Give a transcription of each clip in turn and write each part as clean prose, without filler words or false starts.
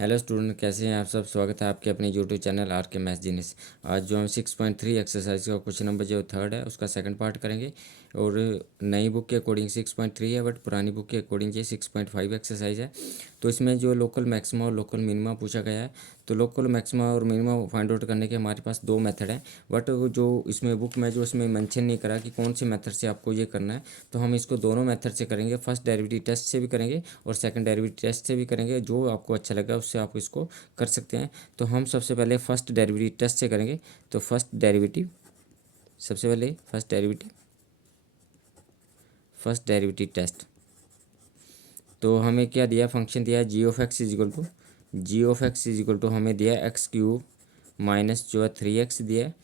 Hello student, कैसे हैं आप सब। स्वागत है आपके अपने यूट्यूब चैनल आर के मैथ जीनियस। आज जो हम 6.3 एक्सरसाइज का क्वेश्चन नंबर जो थर्ड है उसका सेकंड पार्ट करेंगे। और नई बुक के अकॉर्डिंग 6.3 है, बट पुरानी बुक के अकॉर्डिंग ये 6.5 एक्सरसाइज है। तो इसमें जो लोकल मैक्सिमा और लोकल मिनिमा पूछा गया है, तो लोकल मैक्सिमा और मिनिमा फाइंड आउट करने के हमारे पास दो मेथड हैं। बट जो इसमें बुक में जो इसमें मेंशन नहीं करा कि कौन से मेथड से आपको ये करना है, तो हम इसको दोनों मेथड से करेंगे। फर्स्ट डेरिवेटिव टेस्ट से भी करेंगे और सेकंड डेरिवेटिव टेस्ट से भी करेंगे। जो आपको अच्छा लगा उससे आप इसको कर सकते हैं। तो हम सबसे पहले फर्स्ट डेरिवेटिव टेस्ट से करेंगे। तो first derivative first derivative test. तो हमें क्या दिया, फंक्शन दिया g of x is equal to हमें दिया एक्स क्यूब माइनस जो है 3x दिया है।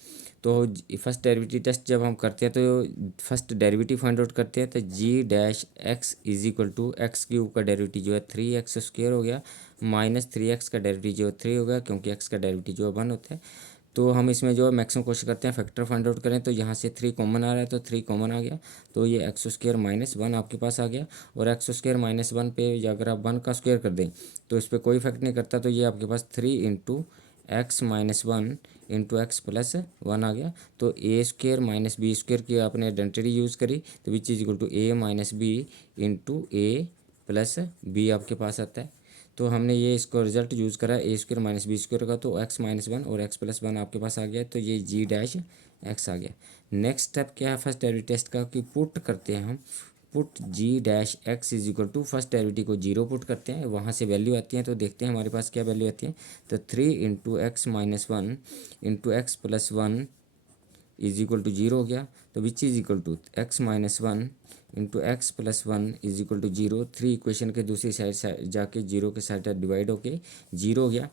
तो फर्स्ट डेरिवेटिव टेस्ट जब हम करते हैं तो फर्स्ट डेरिवेटिव फाइंड आउट करते हैं। तो g dash x is equal to x cube का डेरिवेटिव जो है 3x² हो गया, माइनस 3x का डेरिवेटिव जो है 3 हो गया, क्योंकि x का डेरिवेटिव जो है 1 होता है। तो हम इसमें जो है मैक्सिमम कोशिश करते हैं फैक्टर फाइंड आउट करें। तो यहाँ से 3 कॉमन आ रहा है, तो 3 कॉमन आ गया, तो ये x² माइनस 1 आपके पास आ गया। और x² माइनस 1 पे अगर आप 1 का स्क्वायर कर दें तो इस पर कोई इफेक्ट नहीं करता। तो ये आपके पास 3 into x minus 1 into x plus 1 आ गया। तो a² माइनस b² की आपने आइडेंटिटी यूज़ करी, तो which is equal to a minus b into a plus b आपके पास आता है। तो हमने ये इसको रिजल्ट यूज़ करा a² माइनस b² का, तो x माइनस 1 और x प्लस 1 आपके पास आ गया। तो ये g डैश x आ गया। नेक्स्ट स्टेप क्या है फर्स्ट डेरिवेटिव टेस्ट का, कि पुट करते हैं हम। Put g dash x is equal to first derivative को 0 पुट करते हैं, वहाँ से वैल्यू आती है। तो देखते हैं हमारे पास क्या वैल्यू आती है। तो 3 into x minus 1 into x plus 1 is equal to 0 हो गया। तो which is equal to x minus 1 into x plus 1 is equal to 0। 3 equation के दूसरी साइड जाके 0 के साइड डिवाइड होके 0 हो गया।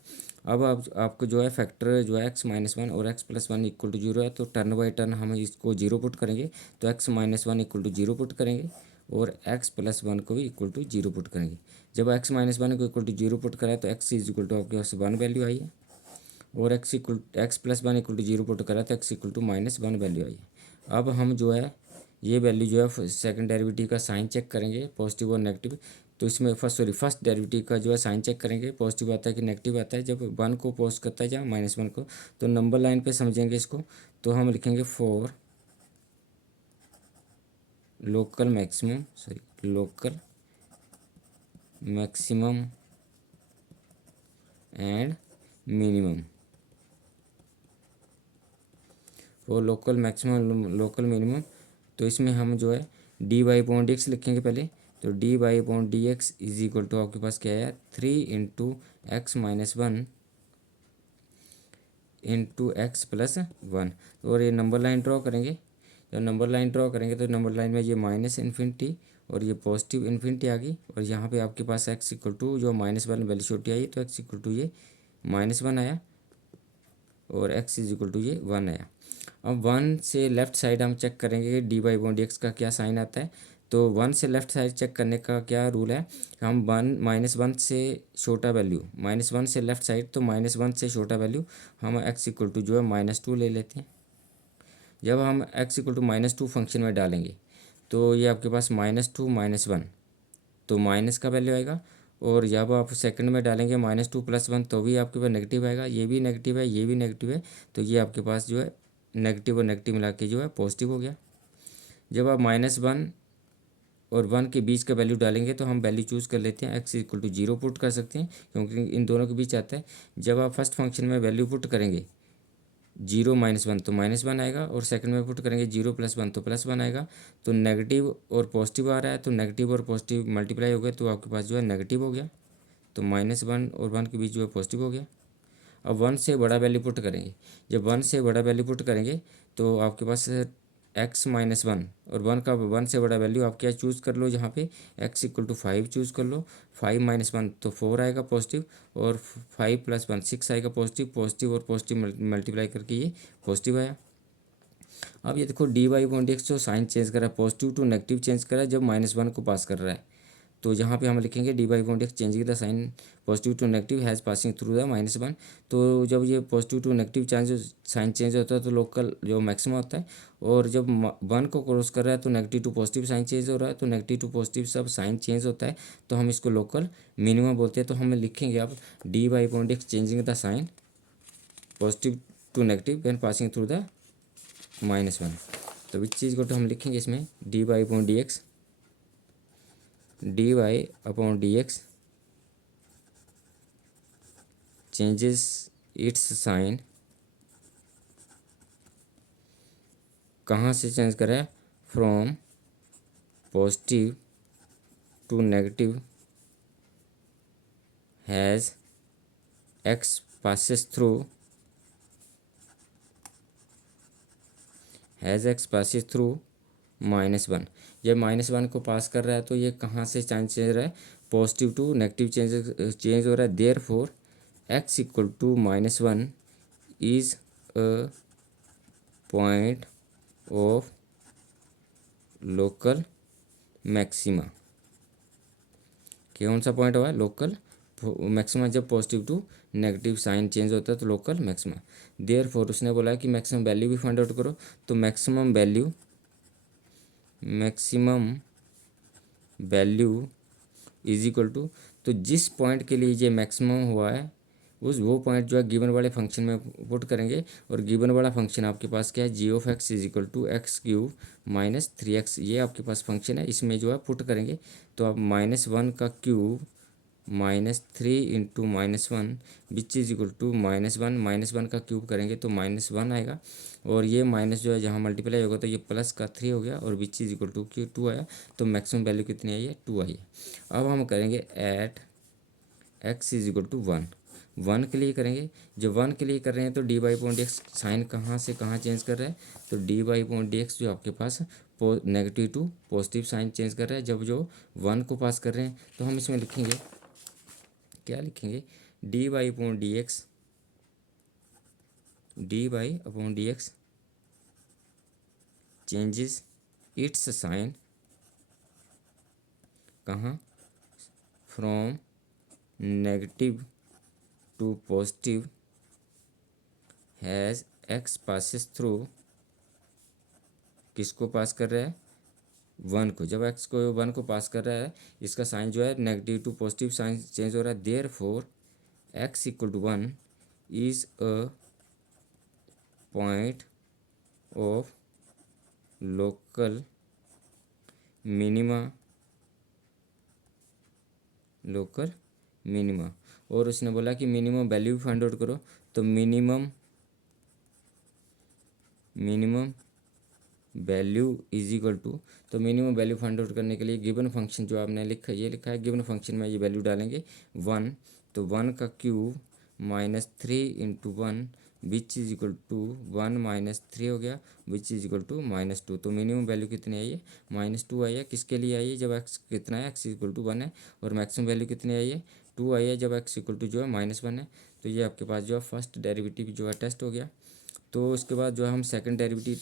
अब आपको जो है फैक्टर जो है एक्स माइनस 1 और एक्स प्लस 1 इक्वल टू 0 है, तो टर्न बाई टर्न हम इसको 0 पुट करेंगे। तो x minus 1 equal to 0 put करेंगे और एक्स प्लस 1 को भी इक्वल टू 0 पुट करेंगे। जब एक्स माइनस 1 को इक्वल टू 0 पुट करा तो एक्स इज इक्वल टू आपके पास 1 वैल्यू आई है, और x plus 1 equal to 0 put करा तो x equal to minus 1 value आई है। अब हम जो है ये वैल्यू जो है सेकंड डेरिवेटिव का साइन चेक करेंगे, पॉजिटिव और नेगेटिव। तो इसमें फर्स्ट डेरिवेटिव का जो है साइन चेक करेंगे, पॉजिटिव आता है कि नेगेटिव आता है। जब 1 को पोस्ट करता है या माइनस 1 को, तो नंबर लाइन पे समझेंगे इसको। तो हम लिखेंगे for local maximum and minimum. वो लोकल मैक्सिमम लोकल मिनिमम। तो इसमें हम जो है d y upon d x लिखेंगे पहले। तो d y upon d x is equal to आपके पास क्या है 3 into x minus 1 into x plus 1। और ये नंबर लाइन ड्रॉ करेंगे। जब नंबर लाइन ड्रॉ करेंगे तो नंबर लाइन में ये माइनस इन्फिनिटी और ये पॉजिटिव इन्फिनिटी आ गई। और यहाँ पे आपके पास एक्स इक्वल टू जो माइनस 1 वैल्यू छोटी आई, तो एक्स इक्वल टू ये माइनस 1 आया और एक्स इज इक्वल टू ये 1 आया। अब 1 से लेफ्ट साइड हम चेक करेंगे कि d y upon d x का क्या साइन आता है। तो 1 से लेफ्ट साइड चेक करने का क्या रूल है, हम माइनस 1 से छोटा वैल्यू, माइनस 1 से लेफ्ट साइड, तो माइनस 1 से छोटा वैल्यू हम एक्स इक्वल टू जो है -2 ले लेते हैं। जब हम एक्स इक्वल टू -2 फंक्शन में डालेंगे तो ये आपके पास -2 -1, तो माइनस का वैल्यू आएगा। और जब आप सेकंड में डालेंगे -2 + 1, तो भी आपके पास नेगेटिव आएगा। ये भी नेगेटिव है, ये भी नेगेटिव है, तो ये आपके पास जो है नेगेटिव और नेगेटिव मिला के जो है पॉजिटिव हो गया। जब आप -1 और 1 के बीच का वैल्यू डालेंगे तो हम वैल्यू चूज़ कर लेते हैं, एक्स इक्वल टू 0 पुट कर सकते हैं क्योंकि इन दोनों के बीच आता है। जब आप फर्स्ट फंक्शन में वैल्यू पुट करेंगे 0 -1 तो -1 आएगा, और सेकंड में पुट करेंगे 0 + 1 तो +1 आएगा। तो नेगेटिव और पॉजिटिव आ रहा है, तो नेगेटिव और पॉजिटिव मल्टीप्लाई हो गए तो आपके पास जो है नेगेटिव हो गया। तो -1 और 1 के बीच जो है पॉजिटिव हो गया। अब 1 से बड़ा वैल्यू पुट करेंगे। जब 1 से बड़ा वैल्यू पुट करेंगे तो आपके पास एक्स माइनस 1 और 1 से बड़ा वैल्यू आप क्या चूज़ कर लो, यहाँ पे एक्स इक्वल टू 5 चूज़ कर लो। 5 - 1 तो 4 आएगा पॉजिटिव, और 5 + 1 6 आएगा पॉजिटिव। पॉजिटिव और पॉजिटिव मल्टीप्लाई करके ये पॉजिटिव आया। अब ये देखो d y upon d x जो साइन चेंज करा, पॉजिटिव टू नेगेटिव चेंज करा जब -1 को पास कर रहा है। तो यहाँ पे हम लिखेंगे d by upon d x changing the sign positive to negative as passing through the -1। तो जब ये positive to negative sign change होता है तो लोकल जो मैक्सिमा होता है, और जब 1 को क्रॉस कर रहा है तो negative to positive sign change हो रहा है, तो नेगेटिव टू पॉजिटिव सब साइन चेंज होता है, तो हम इसको लोकल मिनिमम बोलते हैं। तो हम लिखेंगे अब d by upon d x changing the sign positive to negative when passing through the -1। तो विच चीज़ को तो हम लिखेंगे इसमें d by upon d x changes its sign, कहाँ से चेंज करा है, from positive to negative as x passes through -1। जब -1 को पास कर रहा है तो ये कहाँ से चेंज हो रहा है, पॉजिटिव टू नेगेटिव चेंज हो रहा है। Therefore x equal to -1 is a point of local maxima. कौन सा पॉइंट हुआ है, लोकल मैक्सिमा। जब positive to negative sign change होता है तो लोकल मैक्सिमा। देयर फोर उसने बोला कि मैक्सिमम वैल्यू भी फाइंड आउट करो, तो maximum value is equal to, तो जिस पॉइंट के लिए ये मैक्सिमम हुआ है वो पॉइंट जो है गिवन वाले फंक्शन में पुट करेंगे, और गिवन वाला फंक्शन आपके पास क्या है, g of x is equal to x³ -3x, ये आपके पास फंक्शन है, इसमें जो है पुट करेंगे। तो आप -1 का cube -3 into -1 which is equal to -1 का क्यूब करेंगे तो -1 आएगा, और ये माइनस जो है जहाँ मल्टीप्लाई होगा तो ये प्लस का 3 हो गया, और विच इज इक्वल टू 2 आया। तो मैक्सिमम वैल्यू कितनी आई है, 2 आई है। अब हम करेंगे at x is equal to 1 के लिए करेंगे। जब 1 के लिए कर रहे हैं तो d by upon d x sign कहाँ से कहाँ चेंज कर रहा है, तो d by upon d x जो आपके पास negative to positive sign change कर रहा है। जब जो 1 को पास कर रहे हैं तो हम इसमें लिखेंगे, क्या लिखेंगे, d by upon d x changes its sign, कहाँ, from negative to positive has x passes through, किसको पास कर रहा है, 1 को। जब एक्स को 1 को पास कर रहा है इसका साइन जो है negative to positive sign change हो रहा है। Therefore x equal to 1 is a point of local minima. और उसने बोला कि मिनिमम वैल्यू भी फाइंड आउट करो, तो minimum value is equal to, तो मिनिमम वैल्यू फाइंड आउट करने के लिए गिवन फंक्शन जो आपने लिखा है गिवन फंक्शन में ये वैल्यू डालेंगे 1, तो 1 का cube -3 into 1 which is equal to 1 -3 हो गया, विच इज इक्वल टू -2। तो मिनिमम वैल्यू कितनी आई है, -2 आई है। किसके लिए आई है, जब एक्स कितना है, एक्स इक्वल टू 1 है, और मैक्सिमम वैल्यू कितनी आई है, 2 आई है, जब एक्स इक्वल टू जो है -1 है। तो ये आपके पास जो है फर्स्ट डेरिवेटिव जो है टेस्ट हो गया। तो उसके बाद जो है हम सेकंड डेरिवेटिव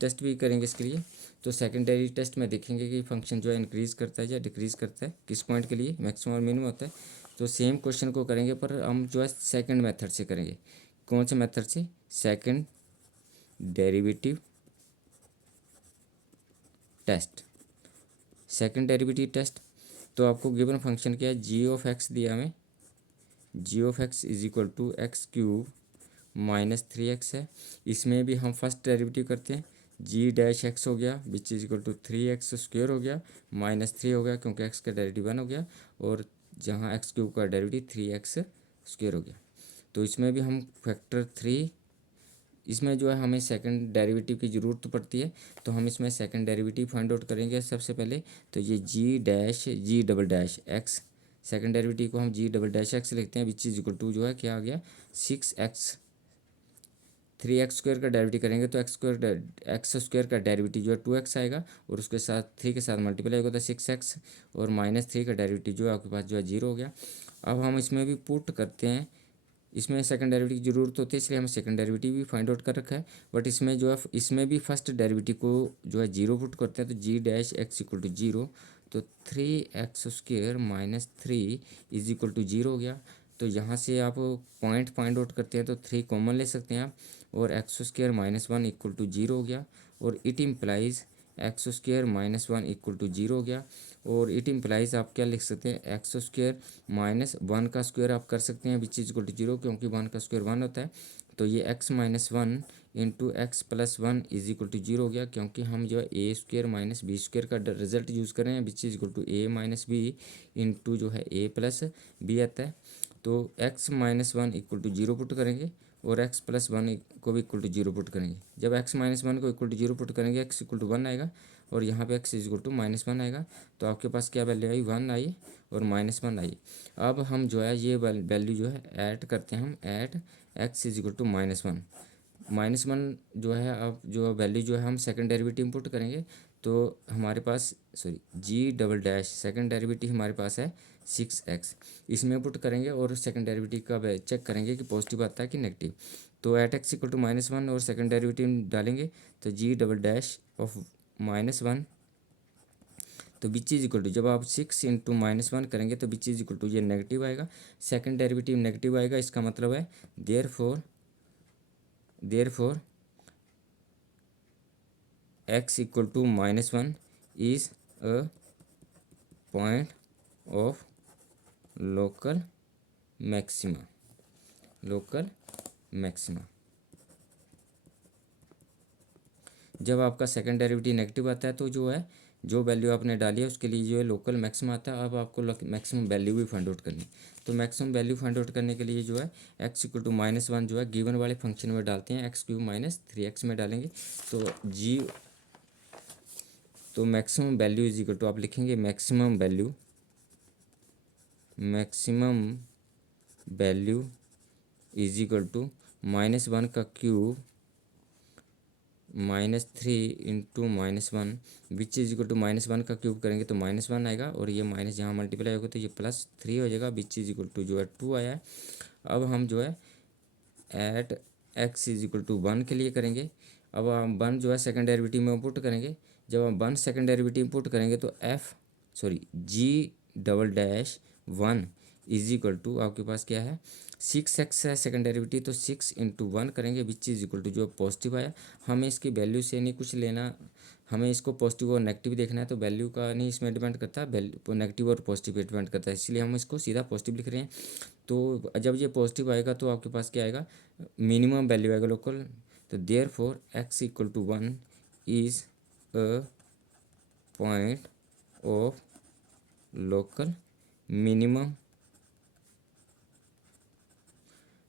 टेस्ट भी करेंगे इसके लिए। तो सेकेंडरी टेस्ट में देखेंगे कि फंक्शन जो है इंक्रीज़ करता है या डिक्रीज़ करता है, किस पॉइंट के लिए मैक्सिमम और मिनिमम होता है। तो सेम क्वेश्चन को करेंगे पर हम जो है सेकंड मेथड से करेंगे। कौन से मेथड से, सेकंड डेरिवेटिव टेस्ट। तो आपको गिवन फंक्शन क्या है, जी ऑफ एक्स दिया हमें, g of x is equal to x³ -3x है। इसमें भी हम फर्स्ट डेरिवेटिव करते हैं, g' हो गया विच इज इक्वल टू 3x² हो गया, -3 हो गया क्योंकि x का डेरिवेटिव 1 हो गया, और जहाँ x³ का डेरिवेटिव 3x² हो गया। तो इसमें भी हम फैक्टर 3, इसमें जो है हमें सेकंड डेरिवेटिव की ज़रूरत पड़ती है, तो हम इसमें सेकंड डेरिवेटिव फाइंड आउट करेंगे सबसे पहले। तो ये g'(x), सेकंड डेरिवेटिव को हम g'(x) लिखते हैं, विच इज इक्वल टू जो है क्या आ गया 6x। 3x² का डेरिवेटिव करेंगे तो x² का डेरिवेटिव जो है 2x आएगा, और उसके साथ 3 के साथ मल्टीप्लाई होगा तो 6x, और -3 का डेरिवेटिव जो है आपके पास जो है 0 हो गया। अब हम इसमें भी पुट करते हैं, इसमें सेकंड डेरिवेटिव की ज़रूरत होती है इसलिए हमें सेकंड डेरिवेटिव भी फाइंड आउट कर रखा है। बट इसमें जो है इसमें भी फर्स्ट डेरिवेटिव को जो है 0 पुट करते हैं, तो g'(x) इक्वल टू 0, तो 3x² minus 3 is equal to 0 हो गया। तो यहाँ से आप पॉइंट फाइंड आउट करते हैं तो 3 कॉमन ले सकते हैं आप, और x² माइनस 1 इक्वल टू 0 हो गया। और it implies x² minus 1 equal to 0 हो गया। और इट इम्प्लाइज आप क्या लिख सकते हैं, x² माइनस 1 का स्क्वायर आप कर सकते हैं विच इज इक्वल टू 0, क्योंकि 1 का स्क्वायर 1 होता है। तो ये x minus 1 into x plus 1 is equal to 0 हो गया, क्योंकि हम जो है a² माइनस b² का रिजल्ट यूज़ कर रहे हैं which is equal to a minus b into जो है a प्लस बी आता है। तो x minus 1 equal to 0 put करेंगे और x प्लस 1 को भी इक्वल टू 0 पुट करेंगे। जब x माइनस 1 को इक्वल टू 0 पुट करेंगे x इक्वल टू 1 आएगा, और यहाँ पे x is equal to minus 1 आएगा। तो आपके पास क्या वैल्यू आई, 1 आई और माइनस 1 आई। अब हम जो है ये वैल्यू जो है ऐड करते हैं, हम add x is equal to -1। -1 जो है, अब जो वैल्यू जो है हम सेकंड डेरिवेटिव इनपुट करेंगे। तो हमारे पास g double dash second derivative हमारे पास है 6x, इसमें पुट करेंगे और सेकंड डेरिवेटिव का चेक करेंगे कि पॉजिटिव आता है कि नेगेटिव। तो एट x इक्वल टू -1 और सेकंड डेरिवेटिव डालेंगे तो g डबल डैश ऑफ -1, तो विच इज इक्वल टू, जब आप 6 इंटू -1 करेंगे तो विच इज इक्वल टू ये नेगेटिव आएगा, सेकंड डेरिवेटिव नेगेटिव आएगा। इसका मतलब है therefore x equal to -1 is a point of local maxima. जब आपका सेकंड डेरिवेटिव नेगेटिव आता है तो जो है, जो वैल्यू आपने डाली है उसके लिए जो है लोकल मैक्सिमा आता है। अब आपको मैक्सिमम वैल्यू भी फाइंड आउट करनी है। तो मैक्सिमम वैल्यू फाइंड आउट करने के लिए जो है x इक्वल टू -1 जो है गिवन वाले फंक्शन में डालते हैं, x³ माइनस 3x में डालेंगे। तो maximum value is equal to आप लिखेंगे maximum value is equal to -1 का cube -3 into -1 which is equal to -1 का क्यूब करेंगे तो -1 आएगा, और ये माइनस यहाँ मल्टीप्लाई होगा तो ये +3 हो जाएगा विच इज इक्वल टू जो है 2 आया है। अब हम जो है at x is equal to 1 के लिए करेंगे। अब हम 1 जो है सेकंड डेरिवेटिव में पुट करेंगे। जब हम 1 सेकंड डेरिवेटिव पुट करेंगे तो g double dash 1 is equal to आपके पास क्या है 6x है सेकंड डेरिवेटिव, तो 6 इंटू 1 करेंगे विच इज इक्वल टू जो पॉजिटिव आया। हमें इसकी वैल्यू से नहीं कुछ लेना, हमें इसको पॉजिटिव और नेगेटिव देखना है। तो वैल्यू का नहीं इसमें डिपेंड करता, वैल्यू नेगेटिव और पॉजिटिव पे डिपेंड करता है, इसलिए हम इसको सीधा पॉजिटिव लिख रहे हैं। तो जब ये पॉजिटिव आएगा तो आपके पास क्या आएगा, मिनिमम वैल्यू आएगा लोकल। तो therefore x equal to 1 is a point of local minimum.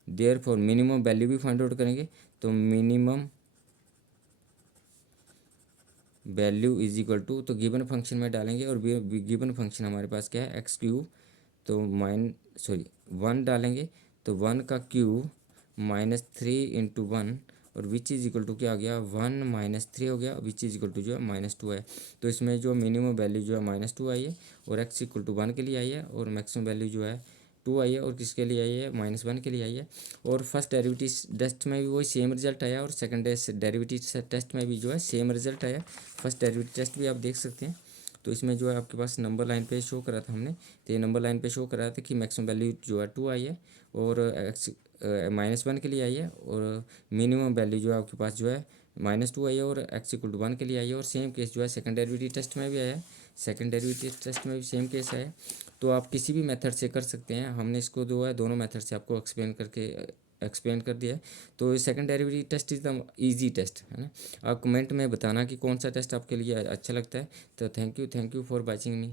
Therefore minimum value भी फाइंड आउट करेंगे। तो minimum value is equal to, तो गिवन फंक्शन में डालेंगे, और गिवन फंक्शन हमारे पास क्या है x³ तो 1 डालेंगे तो 1 का क्यूब -3 इंटू 1, और विच इज इक्वल टू क्या आ गया 1 -3 हो गया, विच इज इक्वल टू जो है -2 है। तो इसमें जो मिनिमम वैल्यू जो है -2 आई है, और x इक्वल टू 1 के लिए आई है, और मैक्सिमम वैल्यू जो है 2 आई है, और किसके लिए आई है -1 के लिए आई है। और फर्स्ट डेरिवेटिव टेस्ट में भी वही सेम रिजल्ट आया, और सेकंड डेरिवेटिव टेस्ट में भी जो है सेम रिजल्ट आया। फर्स्ट डेरिवेटिव टेस्ट भी आप देख सकते हैं। तो इसमें जो है आपके पास नंबर लाइन पे शो करा था हमने, तो ये नंबर लाइन पे शो करा था कि मैक्सिमम वैल्यू जो है 2 आई है, और x -1 के लिए आई है, और मिनिमम वैल्यू जो है आपके पास जो है -2 आई है, और x इक्वल टू 1 के लिए आई है। और सेम केस जो है सेकंड डेरिवेटिव टेस्ट में भी आया है, सेकंड डेरिवेटिव टेस्ट में भी सेम केस है। तो आप किसी भी मेथड से कर सकते हैं, हमने इसको जो है दोनों मेथड से आपको एक्सप्लेन कर दिया है। तो second derivative test is the easy test है ना। आप कमेंट में बताना कि कौन सा टेस्ट आपके लिए अच्छा लगता है। तो thank you for watching me.